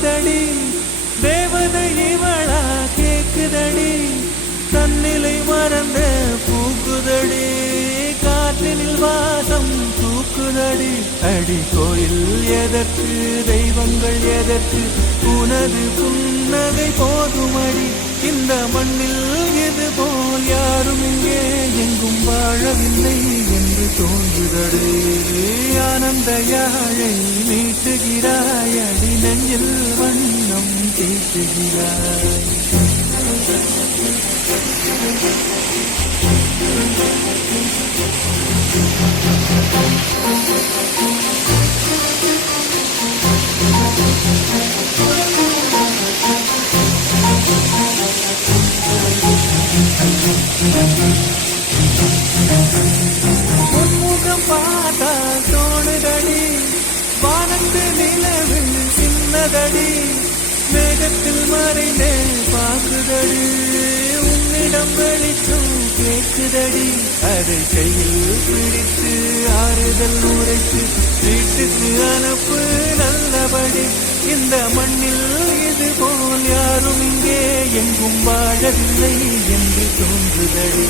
காணுதடி தேவதை இவளா கேக்குதடி தன்னிலை மறந்த பூக்குதடி காற்றினில் வாசம் தூக்குதடி அடி கோயில் எதற்கு தெய்வங்கள் எதற்கு உனது புன்னகை போதுமடி இந்த மண்ணில் இது போல் யாரும் இங்கே எங்கும் வாழவில்லை என்று தோன்றுதடி ஆனந்த யாழை மீட்டுகிறாய் அடி நெஞ்சில் வண்ணம் தீட்டுகிறாய் உன்முகம் பார்த்தால் தோணுதடி வானத்து நிலவில் சின்னதடி மேகத்தில் மறைந்தே பார்க்குதடி உன்னிடம் வெளிச்சம் கேட்குதடி அதை கையில் பிடித்து ஆறுதல் உரைத்து வீட்டுக்கு அனுப்பு நல்லபடி இந்த மண்ணில் இது போல் யாரும் இங்கே எங்கும் வாழவில்லை என்று தோன்றுதடி